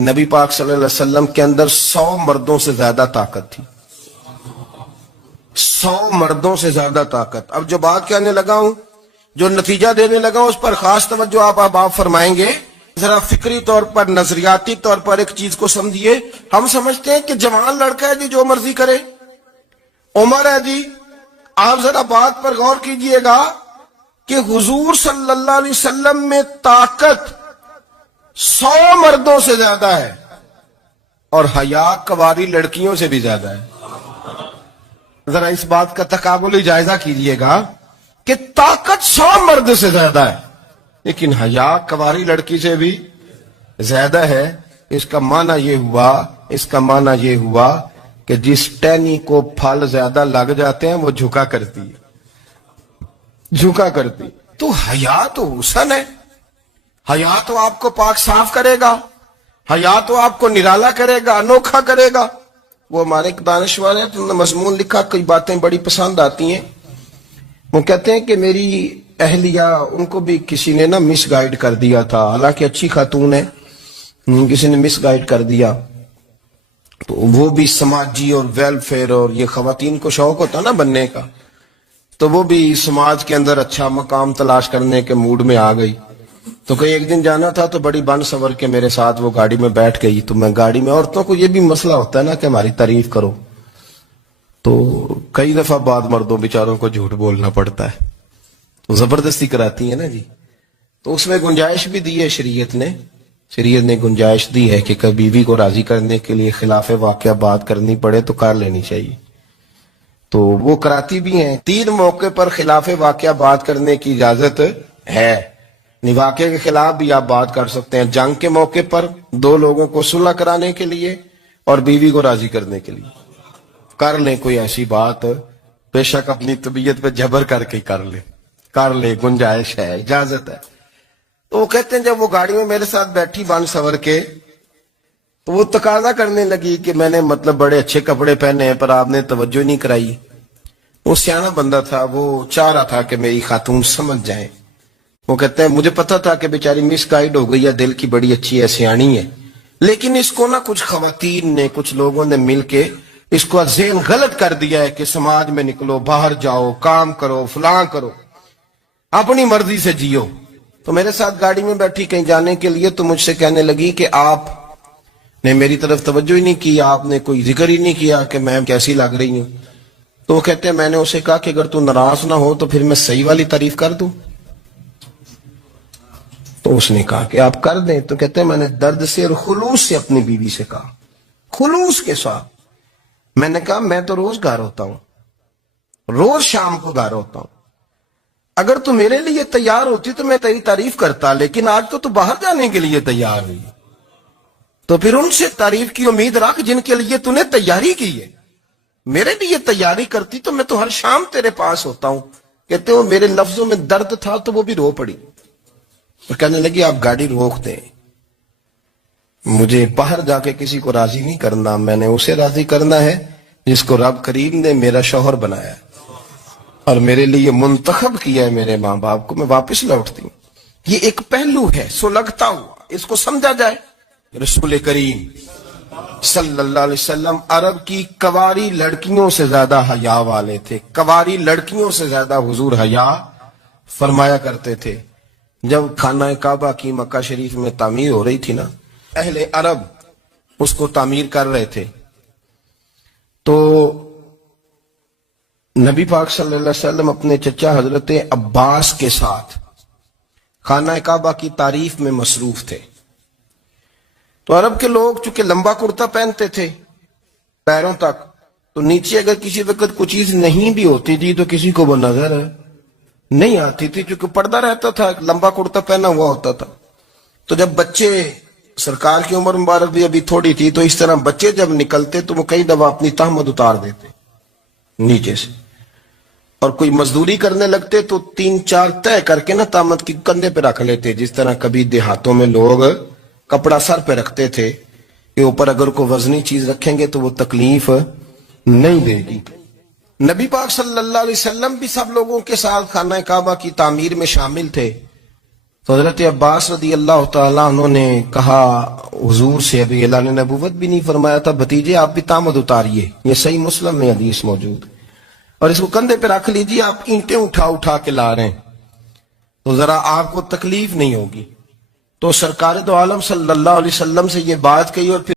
نبی پاک صلی اللہ علیہ وسلم کے اندر 100 مردوں سے زیادہ طاقت تھی، 100 مردوں سے زیادہ طاقت۔ اب جو بات کہنے لگا ہوں، جو نتیجہ دینے لگا ہوں، اس پر خاص توجہ آپ فرمائیں گے۔ ذرا فکری طور پر، نظریاتی طور پر ایک چیز کو سمجھیے۔ ہم سمجھتے ہیں کہ جوان لڑکا ہے جی، جو مرضی کرے، عمر ہے جی۔ آپ ذرا بات پر غور کیجئے گا کہ حضور صلی اللہ علیہ وسلم میں طاقت 100 مردوں سے زیادہ ہے، اور حیا کنواری لڑکیوں سے بھی زیادہ ہے۔ ذرا اس بات کا تقابلی جائزہ کیجئے گا کہ طاقت 100 مرد سے زیادہ ہے، لیکن حیا کنواری لڑکی سے بھی زیادہ ہے۔ اس کا معنی یہ ہوا کہ جس ٹہنی کو پھل زیادہ لگ جاتے ہیں وہ جھکا کرتی ہے۔ تو حیا تو حسن ہے، حیا تو آپ کو پاک صاف کرے گا، حیا تو آپ کو نرالا کرے گا، انوکھا کرے گا۔ وہ ہمارے ایک دانشور ہیں، انہوں نے مضمون لکھا، کئی باتیں بڑی پسند آتی ہیں۔ وہ کہتے ہیں کہ میری اہلیہ، ان کو بھی کسی نے مس گائیڈ کر دیا تھا، حالانکہ اچھی خاتون ہے، کسی نے مس گائیڈ کر دیا۔ تو وہ بھی سماجی اور ویلفیئر، اور یہ خواتین کو شوق ہوتا نا بننے کا، تو وہ بھی سماج کے اندر اچھا مقام تلاش کرنے کے موڈ میں آ گئی۔ تو کئی ایک دن جانا تھا تو بڑی بن سور کے میرے ساتھ وہ گاڑی میں بیٹھ گئی۔ تو میں گاڑی میں، عورتوں کو یہ بھی مسئلہ ہوتا ہے نا کہ ہماری تعریف کرو، تو کئی دفعہ بعد مردوں بیچاروں کو جھوٹ بولنا پڑتا ہے، تو زبردستی کراتی ہیں نا جی۔ تو اس میں گنجائش بھی دی ہے شریعت نے گنجائش دی ہے کہ کبھی بیوی کو راضی کرنے کے لیے خلاف واقعہ بات کرنی پڑے تو کر لینی چاہیے، تو وہ کراتی بھی ہیں۔ 3 موقع پر خلاف واقعہ بات کرنے کی اجازت ہے، واقعے کے خلاف بھی آپ بات کر سکتے ہیں، جنگ کے موقع پر 2 لوگوں کو صلح کرانے کے لیے اور بیوی کو راضی کرنے کے لیے کر لیں کوئی ایسی بات، بے شک اپنی طبیعت پہ جبر کر کے کر لے، گنجائش ہے، اجازت ہے۔ تو وہ کہتے ہیں جب وہ گاڑی میں میرے ساتھ بیٹھی بن سور کے، تو وہ تقاضا کرنے لگی کہ میں نے بڑے اچھے کپڑے پہنے ہیں پر آپ نے توجہ نہیں کرائی۔ وہ سیانا بندہ تھا، وہ چاہ رہا تھا کہ میری خاتون سمجھ جائیں۔ وہ کہتے ہیں مجھے پتا تھا کہ بیچاری مس گائیڈ ہو گئی ہے، دل کی بڑی اچھی ہے، سیانی ہے، لیکن اس کو کچھ خواتین نے، کچھ لوگوں نے مل کے اس کو ذہن غلط کر دیا ہے کہ سماج میں نکلو، باہر جاؤ، کام کرو، فلاں کرو، اپنی مرضی سے جیو۔ تو میرے ساتھ گاڑی میں بیٹھی کہیں جانے کے لیے، تو مجھ سے کہنے لگی کہ آپ نے میری طرف توجہ ہی نہیں کی، آپ نے کوئی ذکر ہی نہیں کیا کہ میں کیسی لگ رہی ہوں۔ تو وہ کہتے ہیں میں نے اسے کہا کہ اگر تو ناراض نہ ہو تو پھر میں صحیح والی تعریف کر دوں۔ تو اس نے کہا کہ آپ کر دیں۔ تو کہتے ہیں میں نے درد سے اور خلوص سے اپنی بیوی سے کہا، خلوص کے ساتھ میں نے کہا میں تو روز گھر ہوتا ہوں، روز شام کو گھر ہوتا ہوں، اگر تو میرے لیے تیار ہوتی تو میں تیری تعریف کرتا، لیکن آج تو باہر جانے کے لیے تیار ہوئی، تو پھر ان سے تعریف کی امید رکھ جن کے لیے تو نے تیاری کی ہے۔ میرے لیے تیاری کرتی تو میں تو ہر شام تیرے پاس ہوتا ہوں۔ کہتے ہو میرے لفظوں میں درد تھا تو وہ بھی رو پڑی، اور کہنے لگی آپ گاڑی روک دیں، مجھے باہر جا کے کسی کو راضی نہیں کرنا، میں نے اسے راضی کرنا ہے جس کو رب کریم نے میرا شوہر بنایا ہے اور میرے لیے منتخب کیا ہے، میرے ماں باپ کو، میں واپس لوٹتی ہوں۔ یہ ایک پہلو ہے سلگتا ہوا، اس کو سمجھا جائے۔ رسول کریم صلی اللہ علیہ وسلم عرب کی کنواری لڑکیوں سے زیادہ حیا والے تھے، کنواری لڑکیوں سے زیادہ حضور حیا فرمایا کرتے تھے۔ جب خانہ کعبہ کی مکہ شریف میں تعمیر ہو رہی تھی نا، اہل عرب اس کو تعمیر کر رہے تھے، تو نبی پاک صلی اللہ علیہ وسلم اپنے چچا حضرت عباس کے ساتھ خانہ کعبہ کی تعریف میں مصروف تھے۔ تو عرب کے لوگ چونکہ لمبا کرتا پہنتے تھے پیروں تک، تو نیچے اگر کسی وقت کوئی چیز نہیں بھی ہوتی تھی تو کسی کو وہ نظر نہیں آتی تھی، چونکہ پردہ رہتا تھا، لمبا کرتا پہنا ہوا ہوتا تھا۔ تو جب بچے، سرکار کی عمر مبارک بھی ابھی تھوڑی تھی، تو اس طرح بچے جب نکلتے تو وہ کئی دفعہ اپنی تہمت اتار دیتے نیچے سے، اور کوئی مزدوری کرنے لگتے تو 3-4 طے کر کے تہمت کی کندھے پہ رکھ لیتے، جس طرح کبھی دیہاتوں میں لوگ کپڑا سر پہ رکھتے تھے کہ اوپر اگر کوئی وزنی چیز رکھیں گے تو وہ تکلیف نہیں دے گی۔ نبی پاک صلی اللہ علیہ وسلم بھی سب لوگوں کے ساتھ خانہ کعبہ کی تعمیر میں شامل تھے، تو حضرت عباس رضی اللہ تعالیٰ عنہ نے کہا حضور سے، ابھی اعلان نبوت بھی نہیں فرمایا تھا، بھتیجے آپ بھی تامد اتاریے، یہ صحیح مسلم میں حدیث موجود، اور اس کو کندھے پہ رکھ لیجیے، آپ اینٹیں اٹھا اٹھا کے لا رہے ہیں تو ذرا آپ کو تکلیف نہیں ہوگی۔ تو سرکار دو عالم صلی اللہ علیہ وسلم سے یہ بات کہی اور پھر